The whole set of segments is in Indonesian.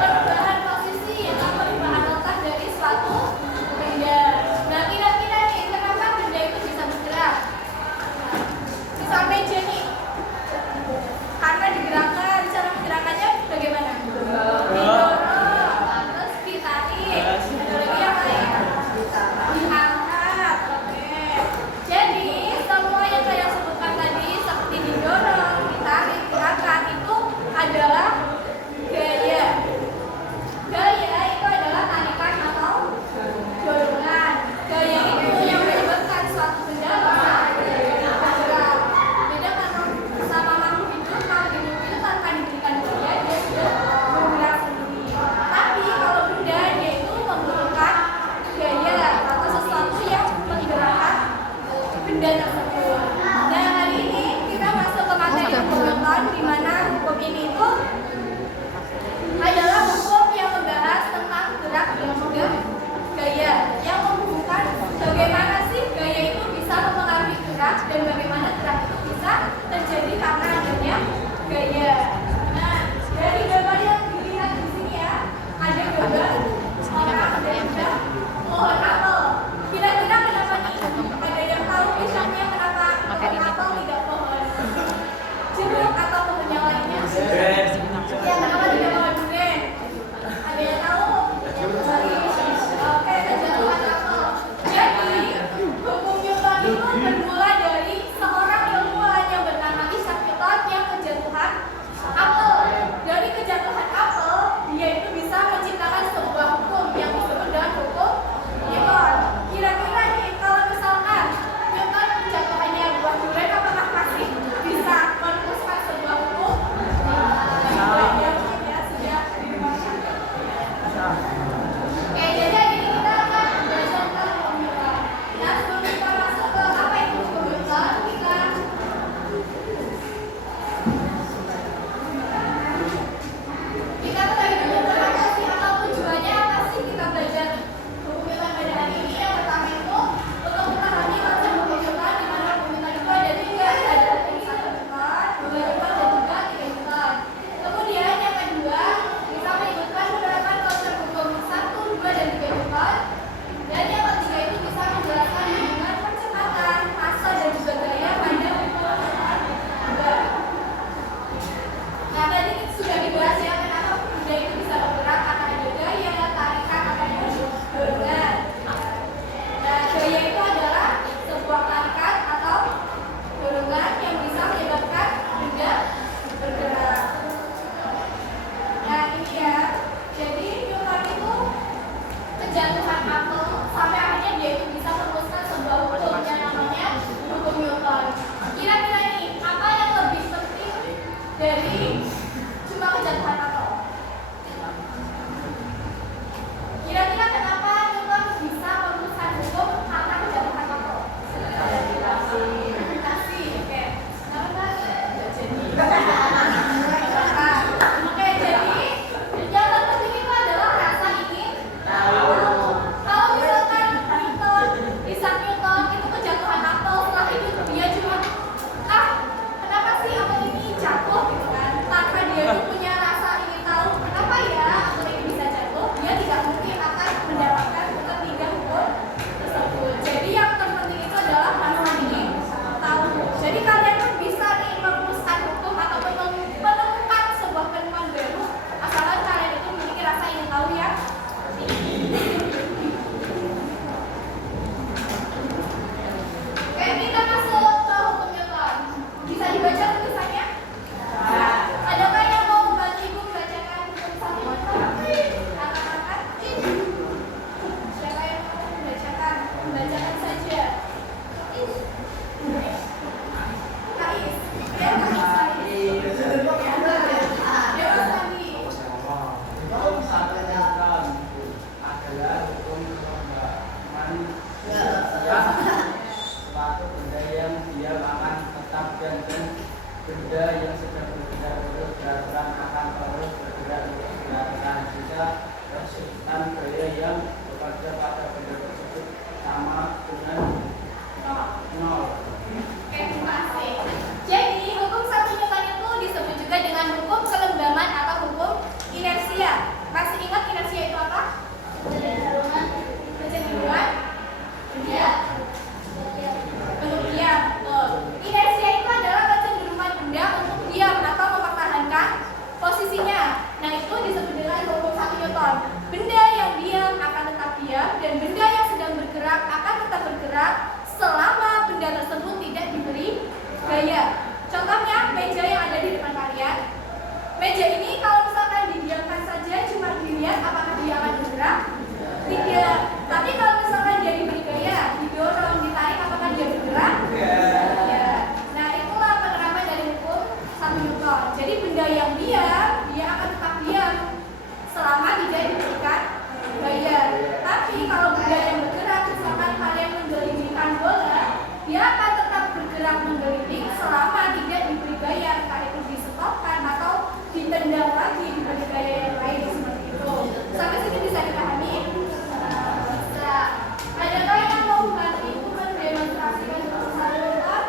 Perubahan posisi atau perubahan Newton. Benda yang diam akan tetap diam dan benda yang sedang bergerak akan tetap bergerak selama benda tersebut tidak diberi gaya. Contohnya meja yang ada di depan kalian. Meja ini kalau misalkan didiamkan saja cuma dilihat apakah dia akan bergerak? Tidak. Tapi kalau misalkan dia diberi gaya, didorong, ditarik, apakah dia bergerak? Ya. Nah, itulah penerapan dari hukum 1 Newton. Jadi benda yang diam, dia akan tetap diam selama tidak diberikan gaya. Tapi kalau benda yang bergerak, misalkan kalian menggelindingkan bola, dia akan tetap bergerak menggelinding selama tidak diberi gaya, entah itu disetopkan atau ditendang lagi diberi gaya yang lain seperti itu. Sampai sini bisa dipahami? Bisa. Adakah yang mau membantu ibu mendemonstrasikan hukum 1 Newton?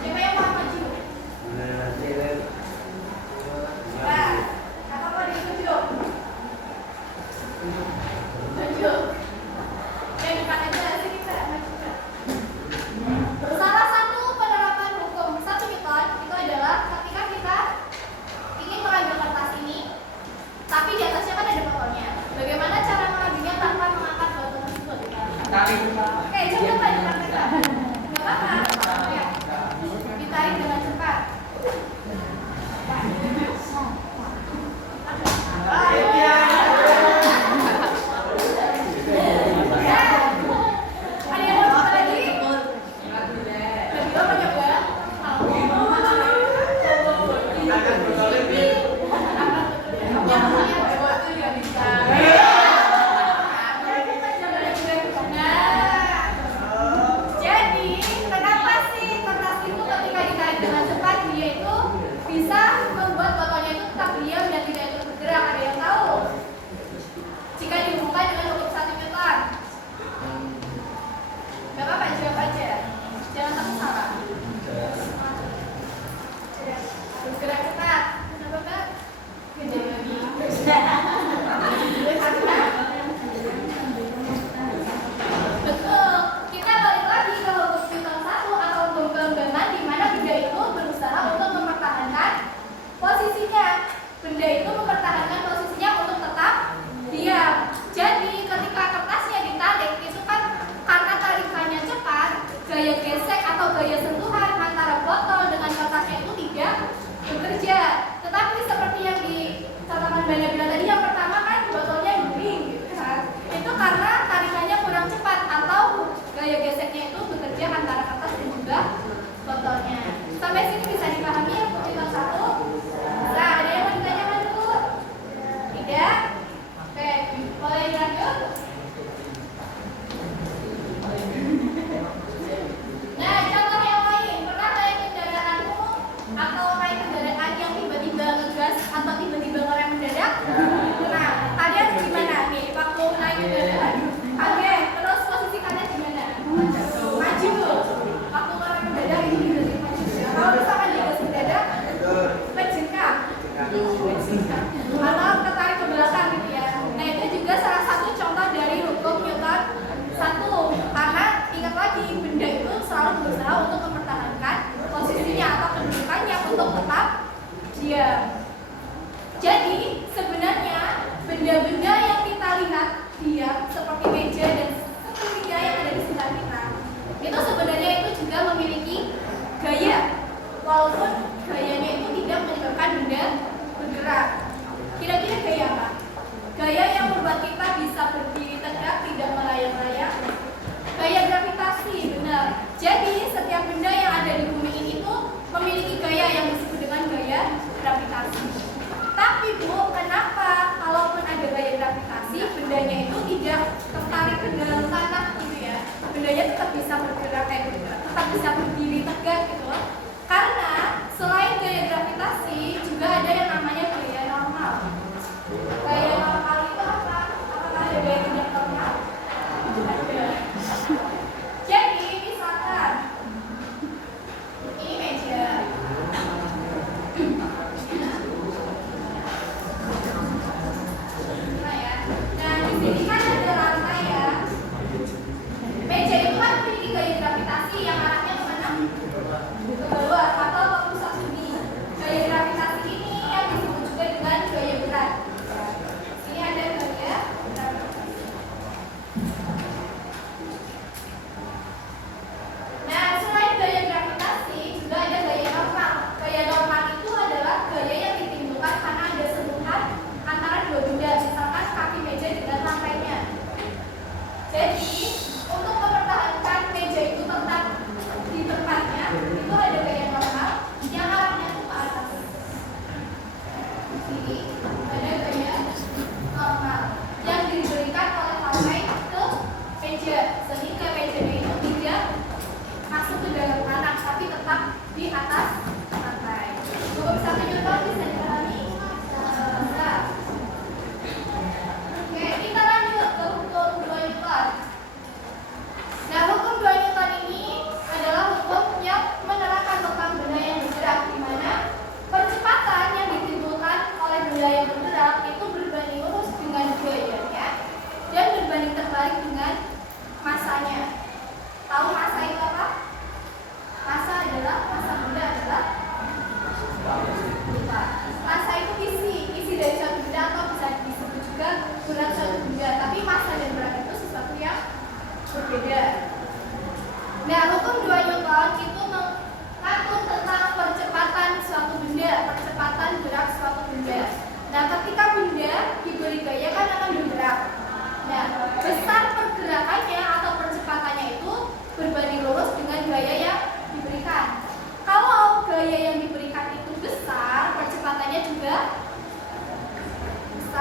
Siapa yang mau maju? Nah, apa mau ditunjuk? Tunjuk. Bukan aja, sini kita maju. Salah satu penerapan hukum 1 Newton itu adalah ketika kita ingin mengambil kertas ini, tapi di atasnya kan ada botolnya. Bagaimana cara mengambilnya tanpa mengangkat botol tersebut? Oke, coba dipraktekkan. Nggak apa-apa. Ya. Ditarik dengan cepat. Ada yang mau coba lagi? Lebih apa coba? Jadi, kenapa sih kertas itu ketika ditarik dengan cepat dia itu bisa membuat botolnya itu tetap diam dan tidak ikut bergerak? Ada yang tahu? Jika dihubungkan dengan hukum 1 Newton. Gak apa-apa, jawab aja. Jangan takut salah. Bergerak cepat. Kenapa Mbak? Kerjain lagi. Betul. Kita balik lagi ke hukum Newton 1 atau hukum kelembaban di mana benda itu berusaha untuk mempertahankan posisinya. Benda itu mempertahankan posisinya untuk tetap diam. Jadi ketika kertasnya ditarik itu kan karena tarikannya cepat, gaya gesek atau gaya sentuhan antara botol dengan kertasnya itu tidak bekerja. Tetapi seperti yang di catatan Mbak Nabila tadi, yang pertama kan botolnya guling gitu kan. Itu karena tarikannya kurang cepat atau gaya geseknya itu bekerja antara kertas dan juga botolnya. Sampai sini bisa dipahami ya Newton 1? Nah, ada yang mau ditanyakan dulu? Tidak? Oke, boleh lanjut? Nah, contoh yang lain, pernah naik kendaraan umum atau naik kendaraan yang tiba-tiba ngegas atau tiba-tiba ngerem mendadak? Nah, kalian gimana nih waktu naik kendaraan? Oke, terus posisi kalian gimana? Maju. Waktu ngerem mendadak ini tiba-tiba maju. Kalau misalkan digas mendadak, menjengkang. Atau ketarik ke belakang gitu ya. Nah, itu juga salah satu contoh dari hukum Newton 1. Karena ingat lagi, benda itu selalu berusaha untuk mempertahankan posisinya atau kedudukannya untuk tetap diam. Jadi sebenarnya benda-benda yang kita lihat diam seperti meja dan sepertiga yang ada di sebelah kita itu sebenarnya itu juga memiliki gaya, walaupun gayanya itu tidak menyebabkan benda bergerak. Kira-kira gaya apa? Gaya yang membuat kita bisa berdiri tegak, tidak melayang-layang. Gaya gravitasi, benar. Jadi setiap benda yang ada di bumi ini itu memiliki gaya yang disebut dengan gaya gravitasi. Tapi Bu, kenapa kalaupun ada gaya gravitasi, bendanya itu tidak tertarik ke dalam tanah gitu ya? Bendanya tetap bisa bergerak tetap bisa berdiri tegak gitu. Karena selain gaya gravitasi juga ada yang namanya gaya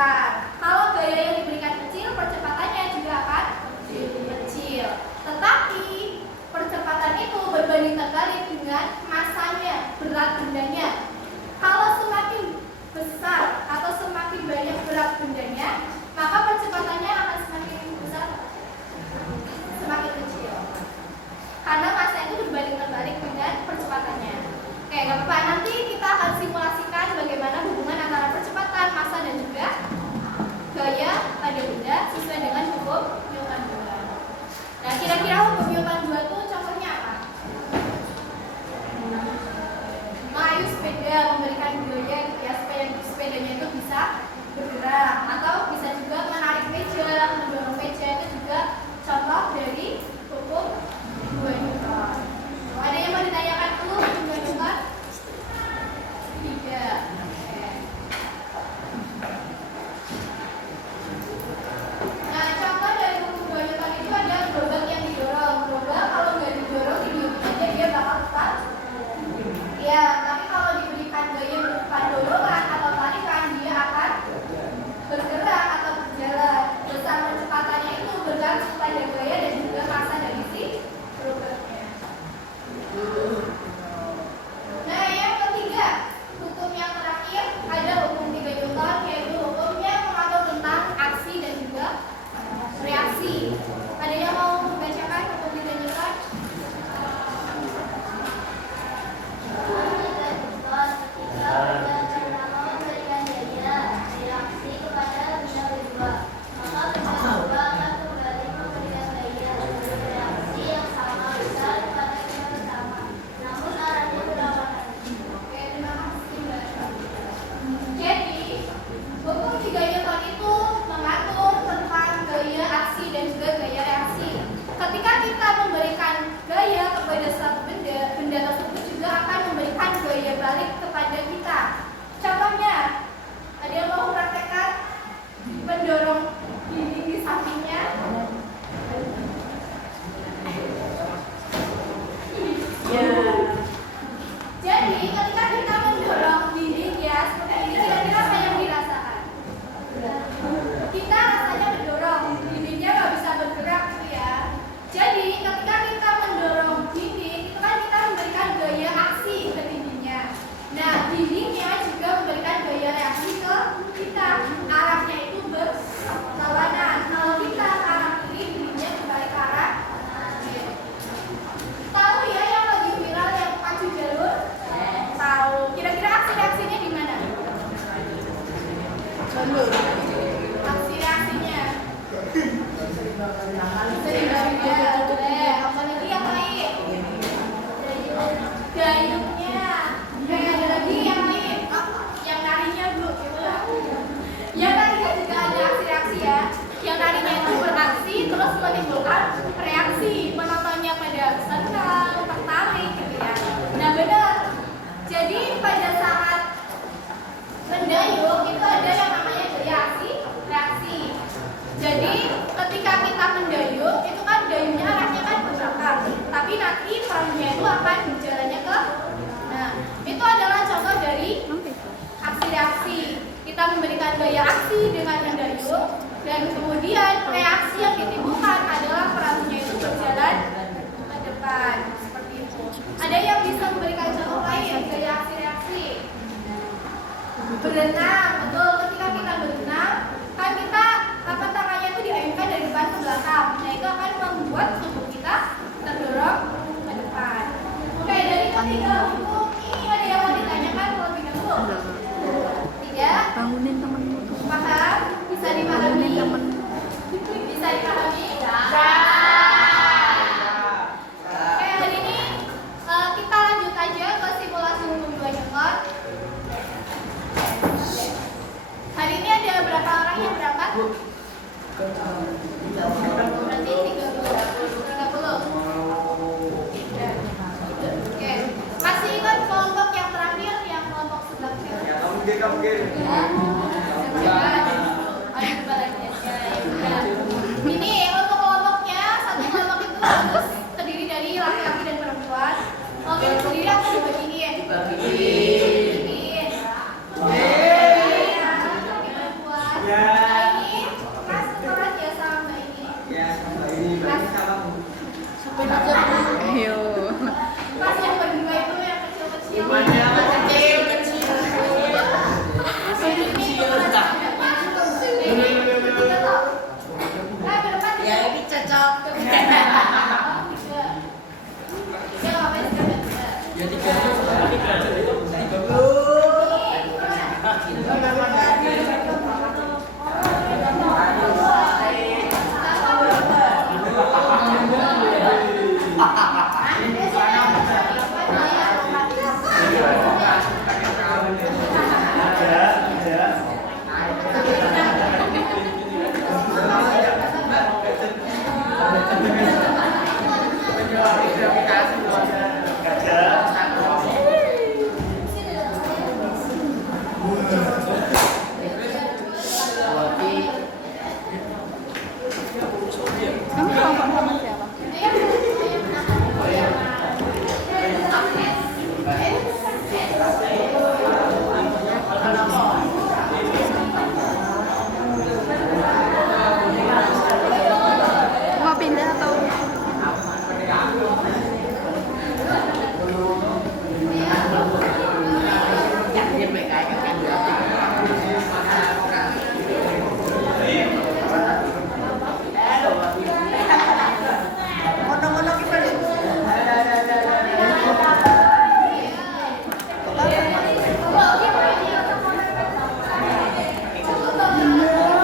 besar. Kalau gaya yang diberikan kecil, percepatannya juga akan kecil. Tetapi percepatan itu berbanding terbalik dengan masanya, berat bendanya. Kalau semakin besar atau semakin banyak berat bendanya, maka percepatannya akan semakin besar, semakin kecil. Karena masa itu berbanding terbalik dengan percepatannya. Oke, nggak apa-apa. Nanti kita akan simulasikan bagaimana hubungan antara percepatan, massa dan juga gaya pada benda sesuai dengan hukum Newton 2. Nah, kira-kira hukum Newton 2 itu contohnya apa? Mengayuh sepeda, memberikan gaya gitu ya, supaya sepedanya itu bisa bergerak, atau bisa juga menarik meja, mendorong meja, itu juga contoh dari hukum 2 Newton. Ada yang mau ditanyakan dulu hukum 2 Newton? Tidak. Oke. Nah, contoh dari hukum 2 Newton itu ada gerobak yang didorong. Gerobak kalau nggak didorong, didiemin aja dia bakal tetap. Ya, tapi kalau diberikan gaya berupa dorongan atau tarikan, dia akan bergerak atau berjalan. Besar kecepatannya itu bergantung pada gaya dan juga massa dari si gerobaknya. Nah, yang ketiga, hukum yang terakhir ada hukum 3 Newton, yaitu hukumnya mengatur tentang aksi dan juga reaksi. Ada yang mau membacakan hukum 3 Newton? Gaya aksi dengan mendayung, dan kemudian reaksi yang ditimbulkan adalah perahunya itu berjalan ke depan seperti itu. Ada yang bisa memberikan contoh lain gaya aksi reaksi? Berenang, betul. Ketika kita berenang, kan kita tangannya itu diayunkan dari depan ke belakang. Nah, itu akan membuat tubuh kita terdorong ke depan. Oke, dari ketiga hukum ini ada yang mau ditanyakan terlebih dahulu? Tidak? Bangunin temenmu. Paham? Bisa dipahami? Bisa dipahami? Oke, hari ini kita lanjut aja ke simulasi hukum 2 Newton. Hari ini ada berapa orang yang berangkat? Berarti 30. Oke, masih ingat kelompok yang terakhir, yang kelompok sebelah kiri? Ini untuk kelompoknya, satu kelompok itu harus terdiri dari laki-laki dan perempuan. Kelompok itu sendiri akan dibagiin. ini Mas setoran ya sama Mbak ini. Ya, sama ini. Mbak sama Bu. Ayo. Mas yang berdua itu yang kecil-kecil. Ya ini cocok. Ya 30. Kamu kelompok sama siapa? Mau pindah atau?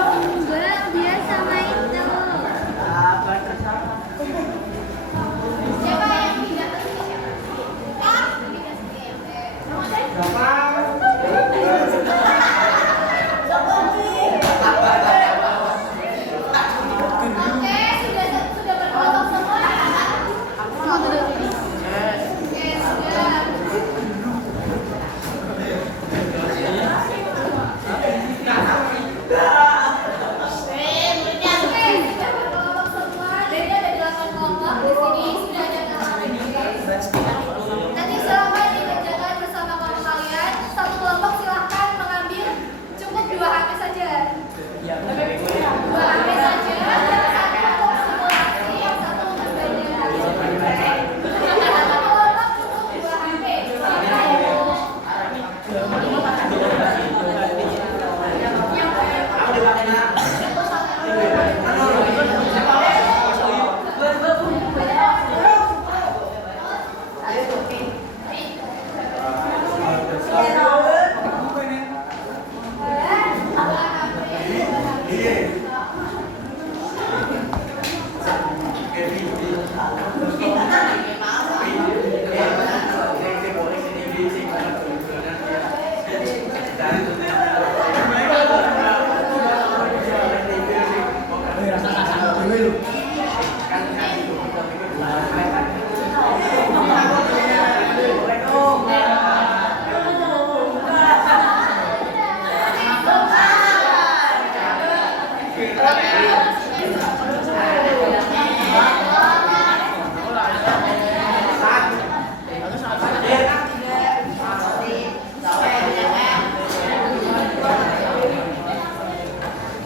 Enggak, dia sama itu. Siapa yang pindah ke sini? Kak, pindah sini. Oke, sudah berkelompok semua. Mau duduk sini. Oke, sudah. Oke, sudah berkelompok semua. Jadi ada 8 kelompok di sini. Sudah ada nama guys. Nanti selama dikerjakan bersama kelompok kalian, satu kelompok silahkan mengambil cukup 2 HP saja. 2 HP saja. Yang satu untuk simulasi, yang satu untuk belajar. Satu kelompok cukup 2 HP.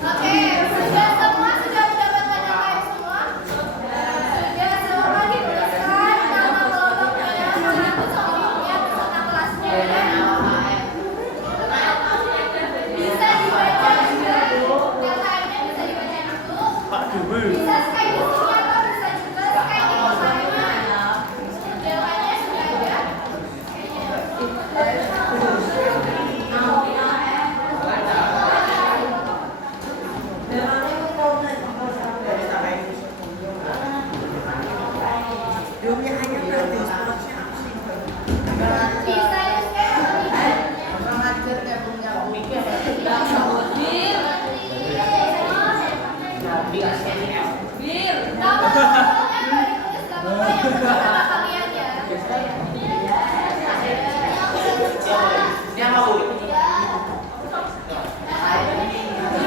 Oke, sudah semua sudah mendapatkan nama yang semua? Sudah semua dituliskan nama kelompoknya, satu kelompoknya beserta kelasnya. Bisa dibaca juga, datanya bisa dibaca dulu. Bisa scan di sini atau bisa juga scan di kotaknya. Jawabannya sudah ada. Bisa di-scan atau tidak? Nama kelompoknya boleh ditulis gak apa-apa, yang penting nama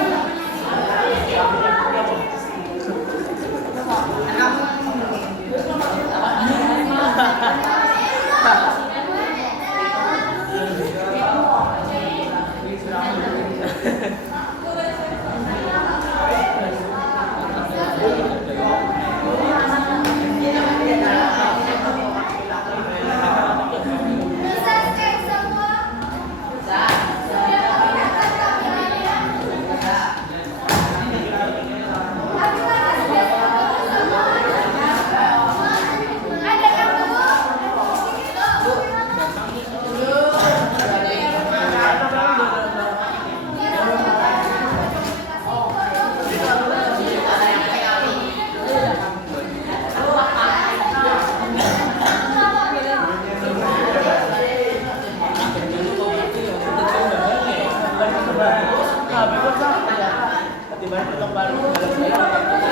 kalian ya. Dibalik potong balik.